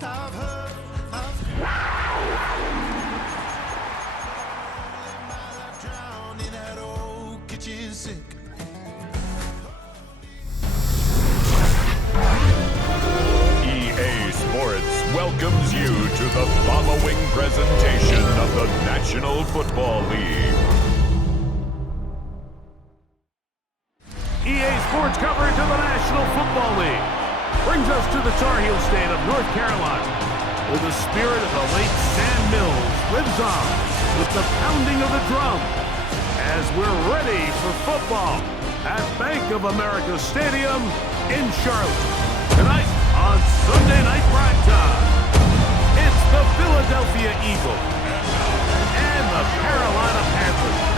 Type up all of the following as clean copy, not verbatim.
EA Sports welcomes you to the following presentation of the National Football League. EA Sports coverage of the National Football League brings us to the Tar Heel state of North Carolina, where the spirit of the late Sam Mills lives on with the pounding of the drum as we're ready for football at Bank of America Stadium in Charlotte. Tonight on Sunday Night Primetime, it's the Philadelphia Eagles and the Carolina Panthers.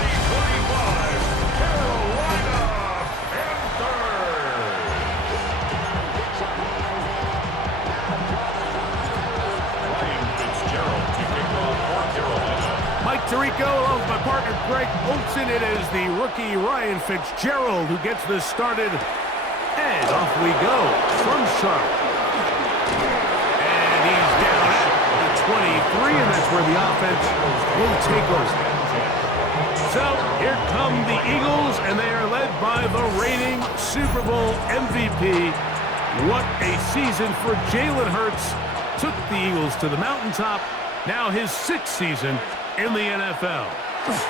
Tirico, along with my partner Greg Olson. It is the rookie Ryan Fitzgerald who gets this started. And off we go from Charlotte. And he's down at the 23, and that's where the offense will take over. So here come the Eagles, and they are led by the reigning Super Bowl MVP. What a season for Jalen Hurts. Took the Eagles to the mountaintop. Now his 6th season in the NFL.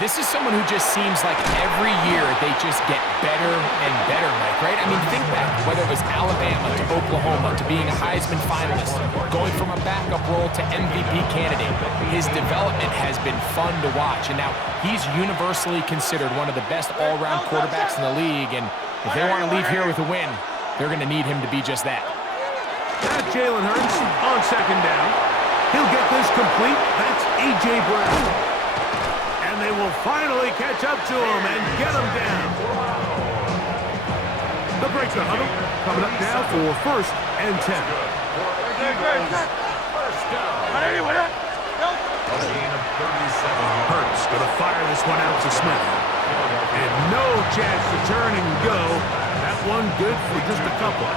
This is someone who just seems like every year they just get better and better, Mike, right? I mean, think back, whether it was Alabama to Oklahoma to being a Heisman finalist, going from a backup role to MVP candidate. His development has been fun to watch, and now he's universally considered one of the best all-around quarterbacks in the league, and if they want to leave here with a win, they're going to need him to be just that. Now Jalen Hurts on 2nd down. He'll get this complete. That's A.J. Brown. And they will finally catch up to him and get him down. The break the huddle. Coming up now for 1st and 10. First down. A gain of 37. Hurts going to fire this one out to Smith. And no chance to turn and go. That one good for just a couple.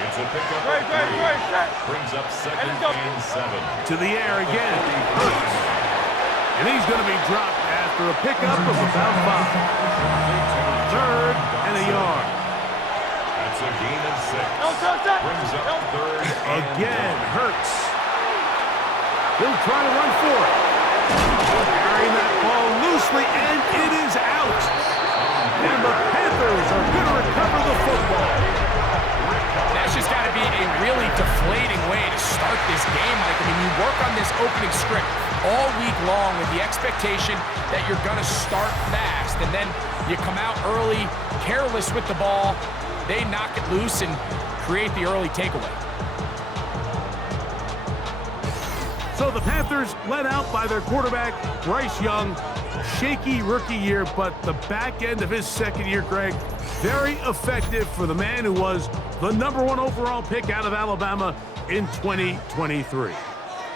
It's a pickup of 3. Brings up 2nd and 7. To the air again. Hurts. And he's going to be dropped after a pickup of about 5. 3rd and a yard. That's a gain of 6. Brings up 3rd and again. Hurts. He'll try to run for it. Carrying that ball loosely, and it is out. And the Panthers are going to recover the football. That's just got to be a really deflating way to start this game, Mike. I mean, you work on this opening script all week long with the expectation that you're going to start fast, and then you come out early, careless with the ball, they knock it loose and create the early takeaway. So the Panthers led out by their quarterback, Bryce Young. Shaky rookie year, but the back end of his 2nd year, Greg, very effective for the man who was the #1 overall pick out of Alabama in 2023.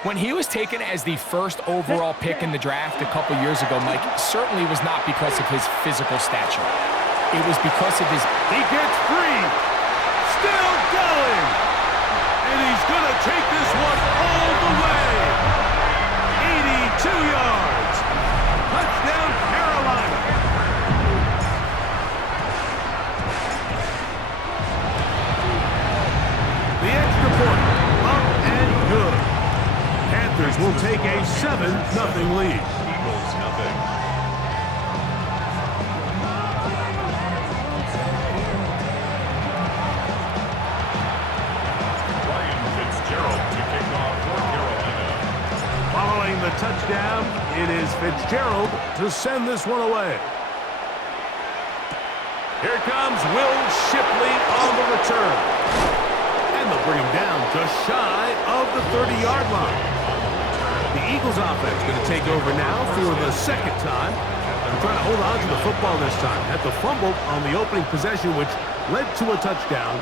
When he was taken as the 1st overall pick in the draft a couple years ago, Mike, certainly was not because of his physical stature. It was because of his... He gets free. Still going. And he's going to take this one all the way. 82 yards. Touchdown, Carolina. The extra point, up and good. Panthers will take a 7-0 lead. Eagles nothing. Ryan Fitzgerald to kick off for Carolina. Following the touchdown, it is Fitzgerald to send this one away. Here comes Will Shipley on the return. And they'll bring him down just shy of the 30-yard line. The Eagles offense going to take over now for the 2nd time. They're trying to hold on to the football this time. Had the fumble on the opening possession, which led to a touchdown.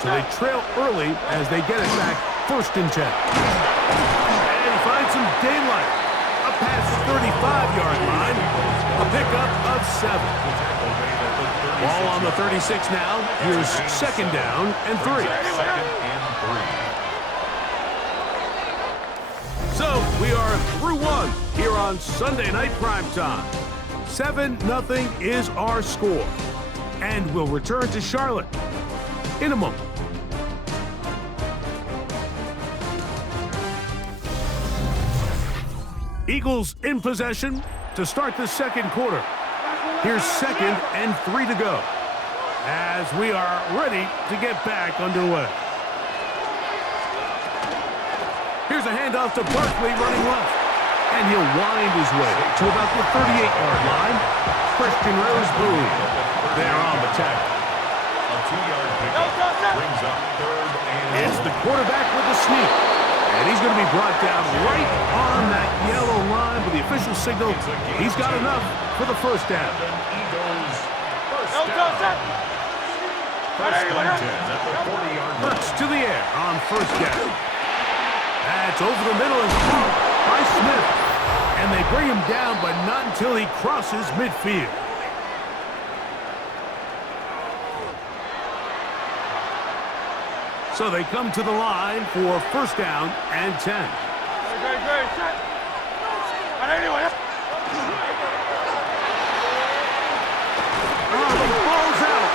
So they trail early as they get it back 1st and 10. And he finds some daylight. Up past the 35-yard line. A pickup of 7. Ball on the 36 now. Here's 2nd down and 3. on Sunday Night Primetime. 7-0 is our score. And we'll return to Charlotte in a moment. Eagles in possession to start the second quarter. Here's 2nd and 3 to go as we are ready to get back underway. Here's a handoff to Barkley running left. And he'll wind his way to about the 38-yard line. Christian Roseboom there on the tackle. A 2-yard pickup brings up 3rd and... It's the quarterback with the sneak. And he's going to be brought down right on that yellow line with the official signal. He's got enough for the first down. Eagles first down. First and 10 at the 40-yard line. Hurts to the air on first down. That's over the middle and caught by Smith. And they bring him down, but not until he crosses midfield. So they come to the line for first down and 10. The ball's out.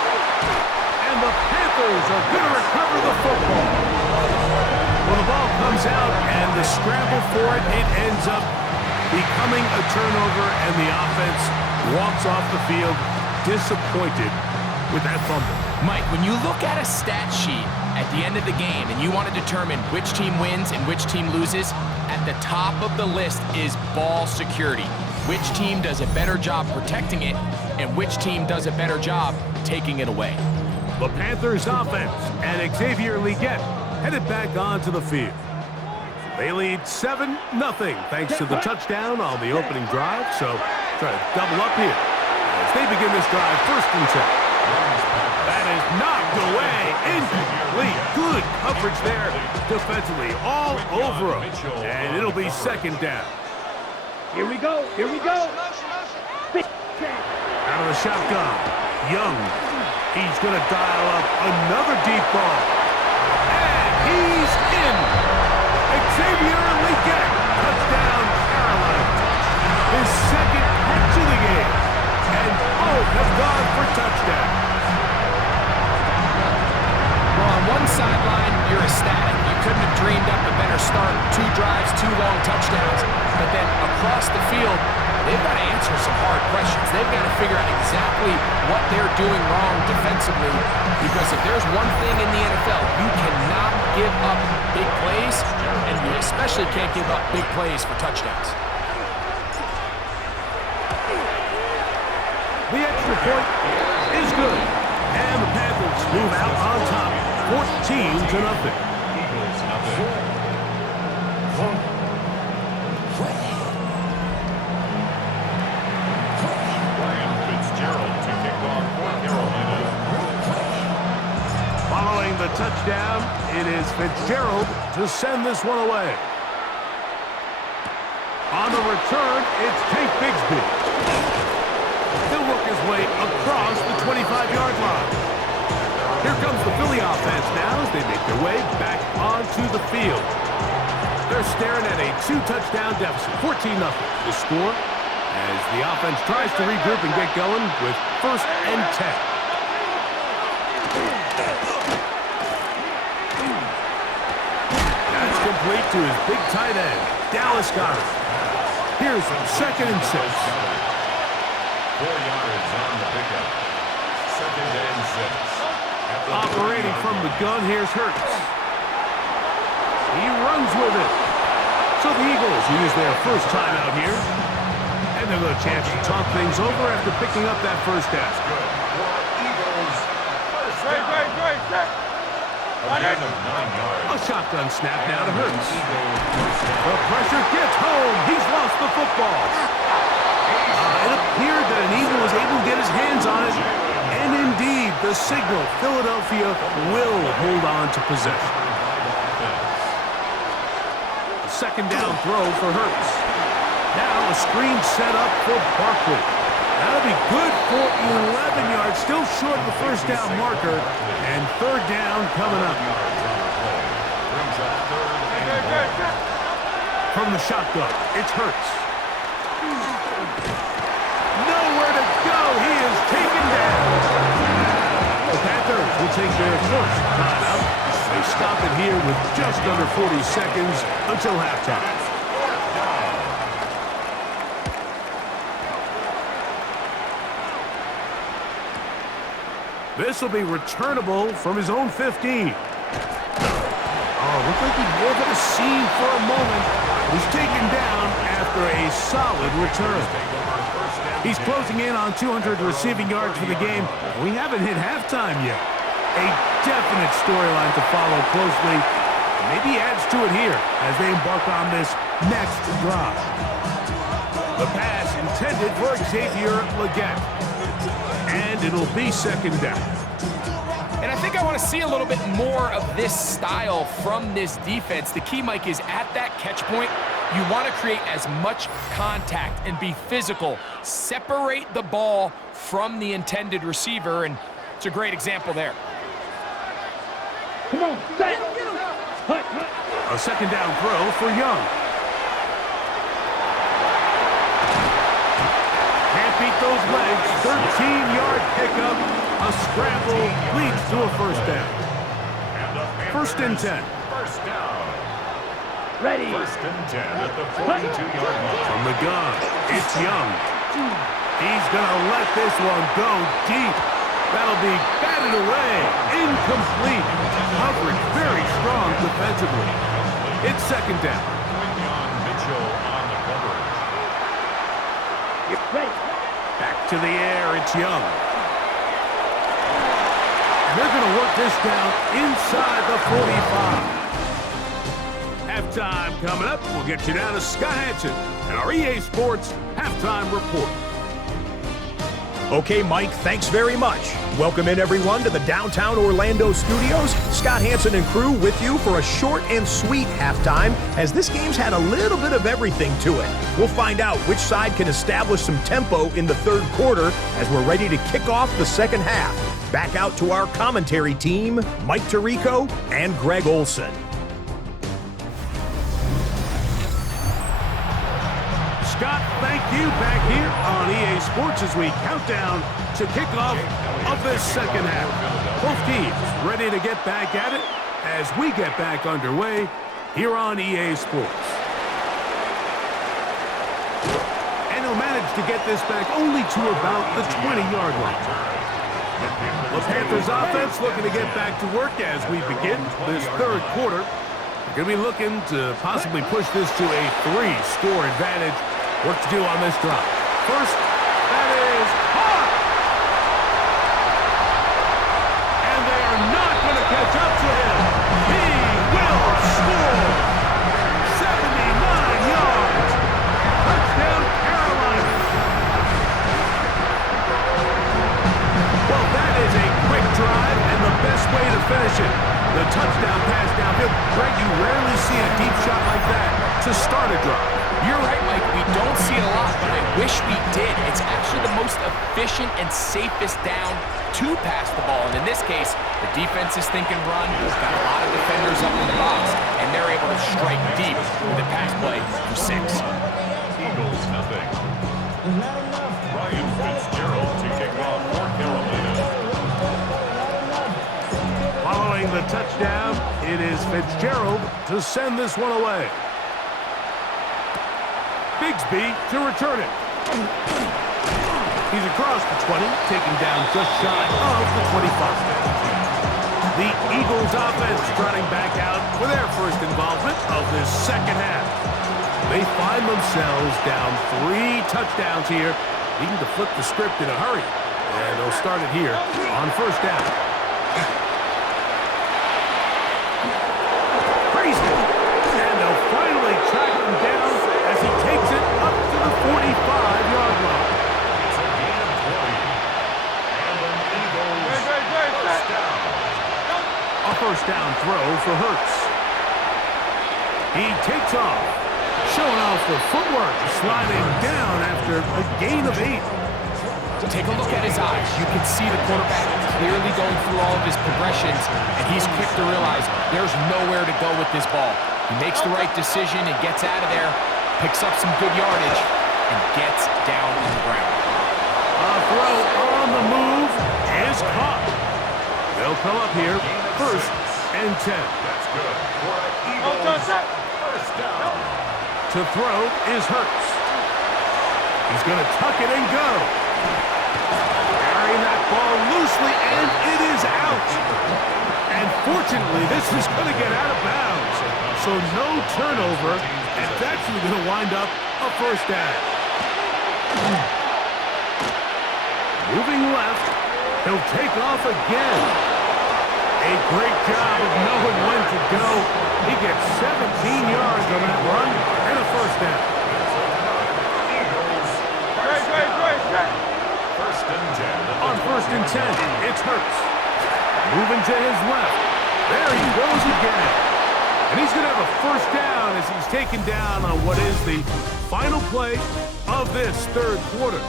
And the Panthers are going to recover the football. Well, the ball comes out, and the scramble for it, it ends up becoming a turnover, and the offense walks off the field disappointed with that fumble. Mike, when you look at a stat sheet at the end of the game and you want to determine which team wins and which team loses, at the top of the list is ball security. Which team does a better job protecting it and which team does a better job taking it away. The Panthers offense and Xavier Leggett headed back onto the field. They lead 7-0 thanks to the touchdown on the opening drive, so try to double up here as they begin this drive 1st and 10. That is knocked away, incomplete. Good coverage there defensively, all over him, and it'll be 2nd down. Here we go, here we go. Out of the shotgun, Young. He's going to dial up another deep ball. And he's in. Xavier Leggett, touchdown, Carolina. His 2nd catch of the game. And both have gone for touchdowns. Well, on one sideline, you're ecstatic. You couldn't have dreamed up a better start. 2 drives, 2 long touchdowns. But then across the field, they've got to answer some hard questions. They've got to figure out exactly what they're doing wrong defensively. Because if there's one thing in the NFL, you cannot give up big plays, and you especially can't give up big plays for touchdowns. The extra point is good. And the Panthers move out on top, 14-0. Eagles nothing. To kick off for Carolina. Following the touchdown, it is Fitzgerald to send this one away. On the return, it's Tank Bigsby. He'll work his way across the 25-yard line. Here comes the Philly offense now as they make their way back onto the field. They're staring at a 2-touchdown deficit, 14-0. The score as the offense tries to regroup and get going with 1st and 10. That's complete to his big tight end, Dallas Goedert. Here's 2nd and 6. 4 yards on the pickup. 2nd and 6. Operating from the gun, here's Hurts. He runs with it. So the Eagles use their first time out here. And they'll get a chance to talk things over after picking up that first down. Good for Eagles. First down. A gain of 9 yards. A shotgun snap now to Hurts. The pressure gets home. He's lost the football. It appeared that an Eagle was able to get his hands on it. And indeed, the signal, Philadelphia will hold on to possession. A 2nd down throw for Hurts. Now a screen set up for Barkley. That'll be good for 11 yards, still short of the first down marker, and 3rd down coming up. From the shotgun, it's Hurts. stop it here with just under 40 seconds until halftime. This will be returnable from his own 15. Oh, looked like he more than a seam for a moment. Was taken down after a solid return. He's closing in on 200 receiving yards for the game. We haven't hit halftime yet. A definite storyline to follow closely. Maybe adds to it here as they embark on this next drive. The pass intended for Xavier Legette. And it'll be second down. And I think I want to see a little bit more of this style from this defense. The key, Mike, is at that catch point, you want to create as much contact and be physical. Separate the ball from the intended receiver, and it's a great example there. Come on, set. A second down throw for Young. Can't beat those legs. 13-yard pickup. A scramble leads to a first down. First and 10. First down. Ready. First and 10 at the 42-yard line. From the gun, it's Young. He's going to let this one go deep. That'll be batted away. Incomplete. Coverage very strong defensively. It's second down. Mitchell on the coverage. Get ready. Back to the air, it's Young. And they're going to work this down inside the 45. Halftime coming up. We'll get you down to Scott Hansen and our EA Sports Halftime Report. Okay, Mike, thanks very much. Welcome in, everyone, to the downtown Orlando studios. Scott Hansen and crew with you for a short and sweet halftime, as this game's had a little bit of everything to it. We'll find out which side can establish some tempo in the third quarter as we're ready to kick off the second half. Back out to our commentary team, Mike Tirico and Greg Olson. Scott, thank you back here on EA Sports as we count down to kickoff of this second half. Both teams ready to get back at it as we get back underway here on EA Sports. And he'll manage to get this back only to about the 20-yard line. The Panthers offense looking to get back to work as we begin this third quarter. We're going to be looking to possibly push this to a 3-score advantage. Work to do on this drop. First, that is hot! And they are not going to catch up to him. He will score! 79 yards! Touchdown, Carolina! Well, that is a quick drive and the best way to finish it. The touchdown pass downfield. Greg, you rarely see a deep shot like that to start a drive. You're right, Mike. We don't see it a lot, but I wish we did. It's actually the most efficient and safest down to pass the ball. And in this case, the defense is thinking run. We've got a lot of defenders up in the box, and they're able to strike deep with a pass play for 6. Eagles, nothing. Ryan Fitzgerald to kick off for Carolina. Following the touchdown, it is Fitzgerald to send this one away. Bigsby to return it. He's across the 20, taken down just shy of the 25. The Eagles offense trotting back out for their first involvement of this second half. They find themselves down 3 touchdowns here, needing to flip the script in a hurry. And they'll start it here on first down. Crazy. And they'll finally track him down as he takes it up to the 45-yard line. It's a gain of 20. And an Eagles first down. A first down throw for Hurts. He takes off, showing off the footwork, sliding down after a gain of 8. Take a look at his eyes. You can see the quarterback clearly going through all of his progressions, and he's quick to realize there's nowhere to go with this ball. He makes the right decision and gets out of there, picks up some good yardage, and gets down on the ground. A throw on the move is caught. They'll come up here first and 10. That's good. For an Eagles first down. To throw is Hurts. He's going to tuck it and go. Carrying that ball loosely, and it is out. And fortunately, this is going to get out of bounds. So no turnover, and it's actually going to wind up a first down. Moving left, he'll take off again. A great job of knowing when to go. He gets 17 yards on that run and a first down. First and 10. On first and 10, it's Hurts. Moving to his left. There he goes again. And he's going to have a first down as he's taken down on what is the final play of this third quarter.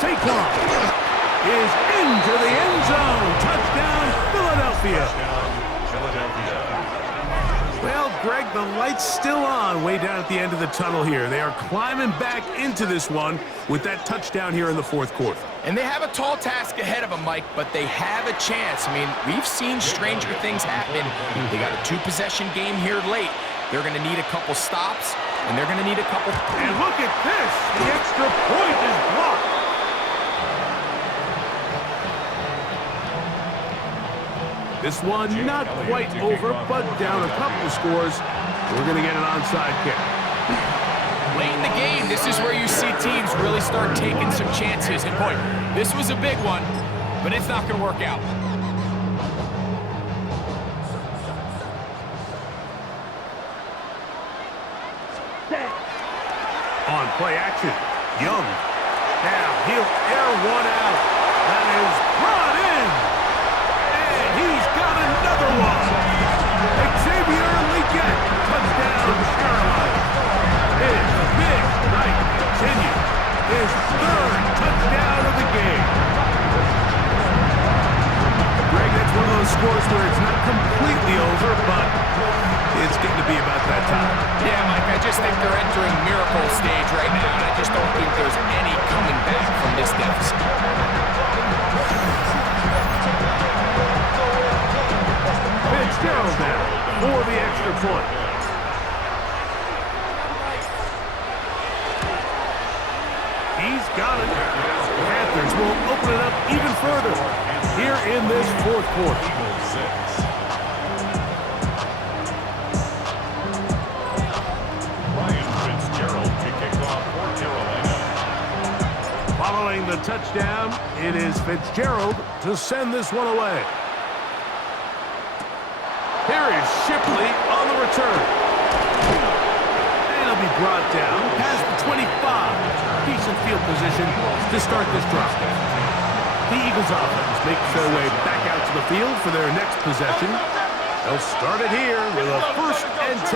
Saquon is into the end zone. Touchdown, Philadelphia. Well, Greg, the light's still on way down at the end of the tunnel here. They are climbing back into this one with that touchdown here in the fourth quarter. And they have a tall task ahead of them, Mike, but they have a chance. I mean, we've seen stranger things happen. They got a two-possession game here late. They're going to need a couple stops, and they're going to need a couple... And look at this. The extra point is blocked. This one not quite over, but down a couple of scores. We're going to get an onside kick. Late in the game, this is where you see teams really start taking some chances. And boy, this was a big one, but it's not going to work out. On play action, Young. Now he'll air one out. That is brought in. He's got another one. Xavier Legette, touchdown, Carolina. His big night continues. His third touchdown of the game. Greg, that's one of those scores where it's not completely over, but it's getting to be about that time. Yeah, Mike, I just think they're entering miracle stage right now, and I just don't think there's any coming back from this deficit. Fitzgerald now for the extra point. He's got it. Panthers will open it up even further here in this fourth quarter. Fitzgerald to kick off for Carolina. Following the touchdown, it is Fitzgerald to send this one away. Here is Shipley on the return. And he'll be brought down past the 25. Decent field position to start this drive. The Eagles offense makes their way back out to the field for their next possession. They'll start it here with a first and 10.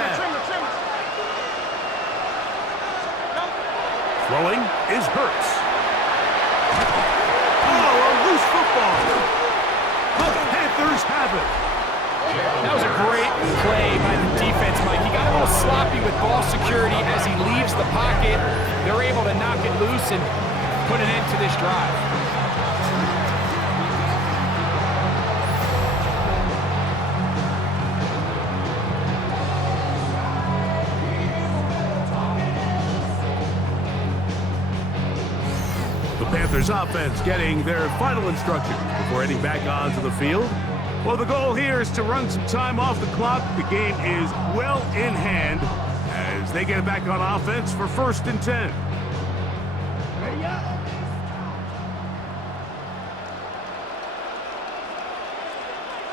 Throwing is Hurts. Oh, a loose football. The Panthers have it. That was a great play by the defense, Mike. He got a little sloppy with ball security as he leaves the pocket. They're able to knock it loose and put an end to this drive. The Panthers offense getting their final instructions before heading back onto the field. Well, the goal here is to run some time off the clock. The game is well in hand as they get it back on offense for first and 10.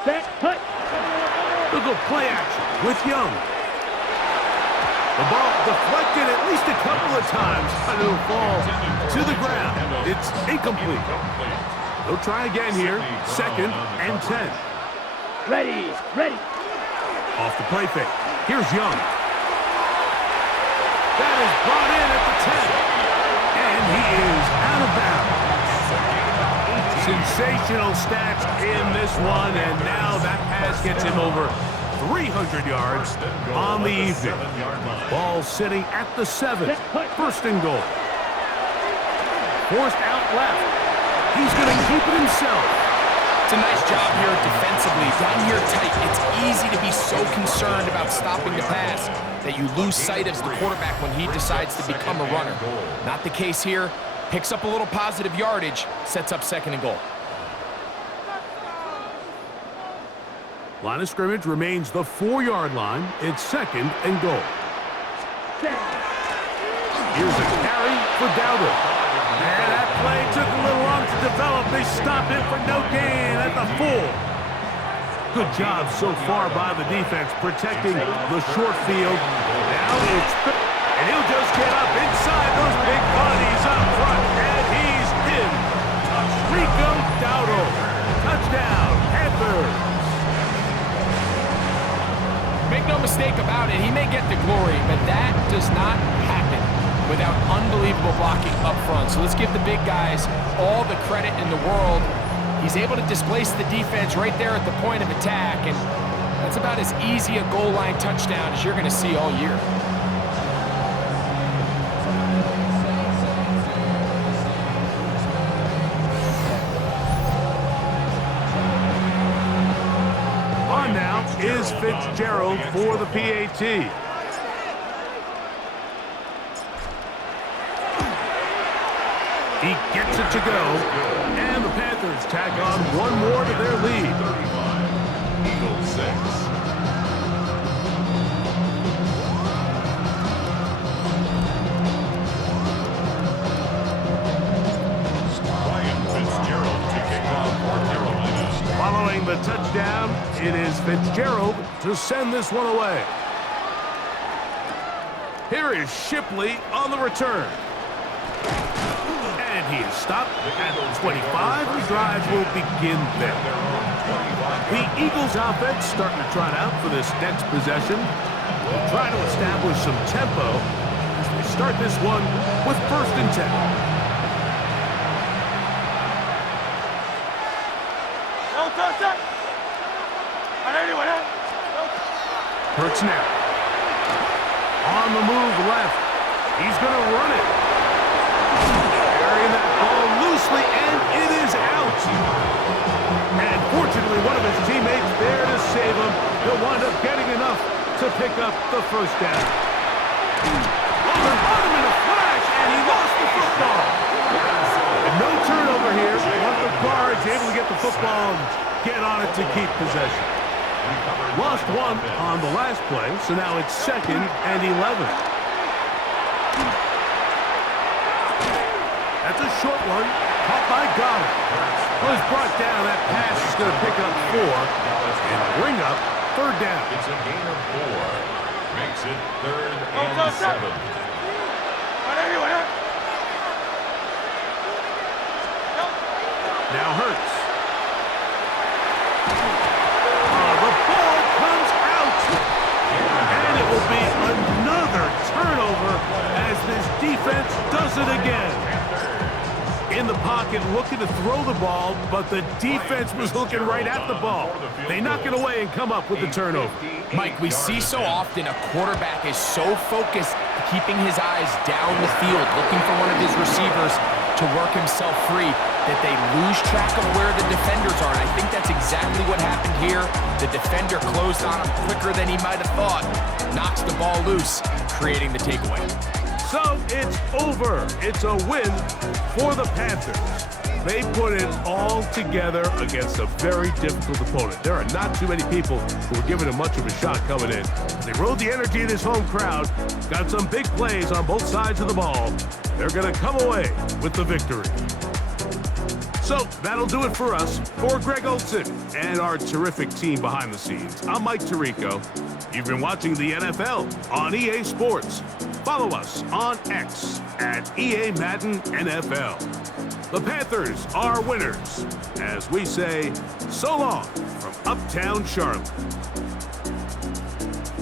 Set, put. They'll go play action with Young. The ball deflected at least a couple of times, but it'll fall to the ground. It's incomplete. They'll try again here, second and 10. Ready, ready. Off the play fake. Here's Young. That is brought in at the 10. he is out of bounds. Sensational stats in this one, and now that pass gets him over 300 yards on the evening. Ball sitting at the 7. First and goal. Forced out left. He's going to keep it himself. It's a nice job here defensively. Down here tight, it's easy to be so concerned about stopping the pass that you lose sight of the quarterback when he decides to become a runner. Not the case here. Picks up a little positive yardage, sets up second and goal. Line of scrimmage remains the 4-yard line. It's second and goal. Here's a carry for Dowdle. And that play took a little long to develop. They stop it for no gain at the 4. Good job so far by the defense protecting the short field. Now it's and he'll just get up inside those big bodies up front, and he's in. Rico Dowdle. Touchdown, Panthers. Make no mistake about it, he may get the glory, but that does not happen without unbelievable blocking up front. So let's give the big guys all the credit in the world. He's able to displace the defense right there at the point of attack, and that's about as easy a goal line touchdown as you're going to see all year. On now is Fitzgerald for the PAT. He gets it to go, and the Panthers tack on one more to their lead. Eagles 6. Ryan Fitzgerald to kick off for Carolina. Following the touchdown, it is Fitzgerald to send this one away. Here is Shipley on the return. And he is stopped at 25. The drive will begin there. The Eagles offense starting to trot out for this next possession. We'll try to establish some tempo as they start this one with first and 10. Hurts now. On the move left. He's going to run it. Carrying that ball loosely, and it is out. And fortunately, one of his teammates there to save him. He'll wind up getting enough to pick up the first down. Oh, they're on him in a flash, and he lost the football. And no turnover here. One of the guards able to get the football and get on it to keep possession. Lost one on the last play, so now it's second and 11. That's a short one, caught by Goddard. Was brought down. That pass is going to pick up 4 and bring up third down. It's a gain of 4. Makes it third and 7. Now Hurts. The ball comes out. And it will be another turnover as this defense does it again. In the pocket, looking to throw the ball, but the defense was looking right at the ball. They knock it away and come up with the turnover. Mike, we see so often a quarterback is so focused, keeping his eyes down the field, looking for one of his receivers to work himself free, that they lose track of where the defenders are. And I think that's exactly what happened here. The defender closed on him quicker than he might have thought, knocks the ball loose, creating the takeaway. So it's over. It's a win for the Panthers. They put it all together against a very difficult opponent. There are not too many people who are giving him much of a shot coming in. They rode the energy of this home crowd, got some big plays on both sides of the ball. They're going to come away with the victory. So that'll do it for us. For Greg Olson and our terrific team behind the scenes, I'm Mike Tirico. You've been watching the NFL on EA Sports. Follow us on X at EA Madden NFL. The Panthers are winners, as we say so long from Uptown Charlotte.